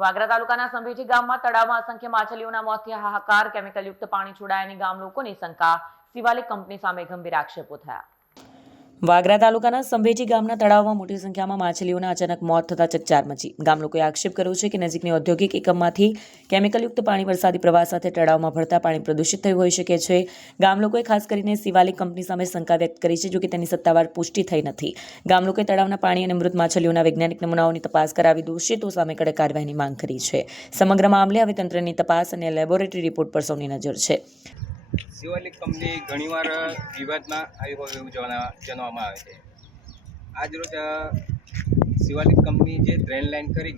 વાગરા તાલુકાના સંભેજી ગામમાં તળાવમાં અસંખ્ય માછલીઓના મોતથી હાહાકાર, કેમિકલયુક્ત પાણી છોડાયાની ગામ લોકોની શંકા, શિવાલિક કંપની સામે ગંભીર આક્ષેપો થયા। વાગરા તાલુકાના સંભેજી ગામના તળાવમાં મોટી સંખ્યામાં માછલીઓના અચાનક મોત થતા ચકચાર મચી। ગામ લોકોએ આક્ષેપ કર્યો છે કે નજીકની ઔદ્યોગિક એકમમાંથી કેમિકલયુક્ત પાણી વરસાદી પ્રવાહ સાથે તળાવમાં ભળતા પાણી પ્રદૂષિત થયું હોઈ શકે છે। ગામ લોકોએ ખાસ કરીને શિવાલિક કંપની સામે શંકા વ્યક્ત કરી છે, જો કે તેની સત્તાવાર પુષ્ટિ થઈ નથી। ગામ લોકોએ તળાવના પાણી અને મૃત માછલીઓના વૈજ્ઞાનિક નમૂનાઓની તપાસ કરાવી દોષિતો સામે કડક કાર્યવાહીની માંગ કરી છે। સમગ્ર મામલે હવે તંત્રની તપાસ અને લેબોરેટરી રિપોર્ટ પર સૌની નજર છે। શિવાલિક કંપની ઘણીવાર વિવાદમાં આવી હોય એવું જણાવવામાં આવે છે। આજરોજ શિવાલિક કંપની જે ડ્રેન લાઇન કરી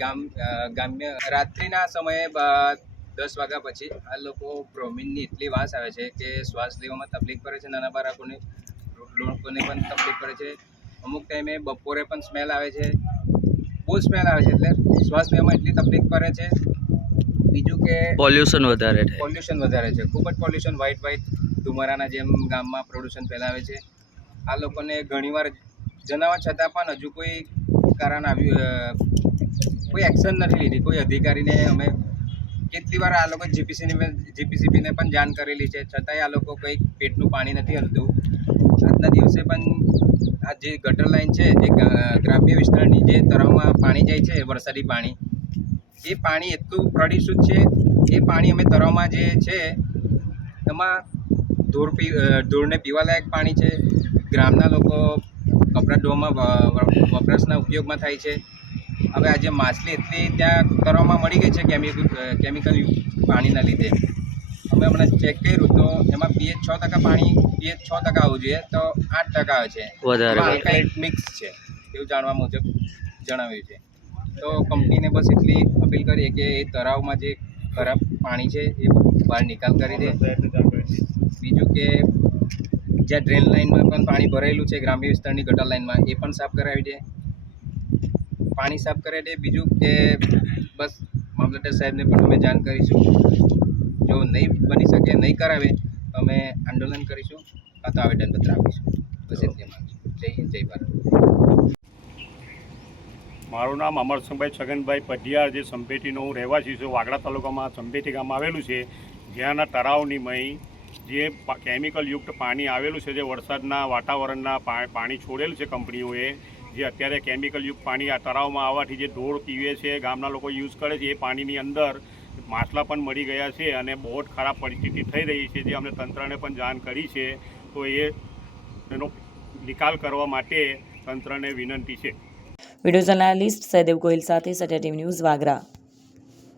ગામ્ય રાત્રિના સમયે 10 વાગ્યા પછી આ લોકો બ્રોમિનની એટલી વાસ આવે છે કે શ્વાસ લેવામાં તકલીફ પડે છે, નાના બાળકોને પણ તકલીફ પડે છે। અમુક ટાઈમે બપોરે પણ સ્મેલ આવે છે, બહુ સ્મેલ આવે છે, એટલે શ્વાસ લેવામાં એટલી તકલીફ પડે છે। બીજું કે પોલ્યુશન વધારે છે, ખૂબ જ પોલ્યુશન, વ્હાઇટ ધુમારાના જેમ ગામમાં પ્રદૂષણ ફેલાવે છે। આ લોકોને ઘણીવાર જણાવવા છતાં પણ હજુ કોઈ કારણ કોઈ એક્શન નથી લીધી। કોઈ અધિકારીને અમે કેટલી વાર આ લોકો જીપીસીબીને પણ જાણ કરેલી છે, છતાંય આ લોકો કંઈ પેટનું પાણી નથી હલતું। આજના દિવસે પણ આ જે ગટર લાઈન છે, જે ગ્રામ્ય વિસ્તારની જે તળાવમાં પાણી જાય છે, વરસાદી પાણી, એ પાણી એટલું પ્રદૂષિત છે। એ પાણી અમે તળાવમાં જે છે એમાં ધૂળને પીવાલાયક પાણી છે। ગ્રામના લોકો કપડાં ધોવામાં વપરાશના ઉપયોગમાં થાય છે। હવે આજે માછલી એટલી ત્યાં તળાવમાં મળી ગઈ છે કેમિકલ પાણીના લીધે। અમે હમણાં ચેક કર્યું તો એમાં pH 6% પાણી, pH 6% આવવું જોઈએ તો 8% આવે છે, આલ્કાઇલ મિક્સ છે એવું જાણવા મુજબ જણાવ્યું છે। તો કંપનીને બસ એટલી અપીલ કરીએ કે એ તળાવમાં જે ખરાબ પાણી છે એ બહાર નિકાલ કરી દે। બીજું કે જ્યાં ડ્રેન લાઇનમાં પણ પાણી ભરેલું છે ગ્રામ્ય વિસ્તારની ગટર લાઇનમાં, એ પણ સાફ કરાવી દે, પાણી સાફ કરાવી દે। બીજું કે બસ મામલતદાર સાહેબને પણ અમે જાણ કરીશું, જો નહીં બની શકે, નહીં કરાવે તો અમે આંદોલન કરીશું અથવા આવેદનપત્ર આપીશું। બસ એટલી માંગ છે। જય હિન્દ, જય ભારત। મારું નામ અમરસિંહભાઈ છગનભાઈ પઢિયાર, જે સંભેટીનો હું રહેવાસી છું। વાગડા તાલુકામાં સંભેટી ગામ આવેલું છે, જ્યાંના તળાવની મય જે કેમિકલયુક્ત પાણી આવેલું છે, જે વરસાદના વાતાવરણના પાણી છોડેલું છે કંપનીઓએ, જે અત્યારે કેમિકલયુક્ત પાણી આ તળાવમાં આવવાથી જે ઢોર પીવે છે, ગામના લોકો યુઝ કરે છે, એ પાણીની અંદર માછલા પણ મરી ગયા છે અને બહુ જ ખરાબ પરિસ્થિતિ થઈ રહી છે, જે અમે તંત્રને પણ જાણ કરી છે। તો એનો નિકાલ કરવા માટે તંત્રને વિનંતી છે। વિડીયો જર્નાલિસ્ટ સહદેવ ગોહિલ સાથે સત્ય ટીવી ન્યૂઝ, વાગરા।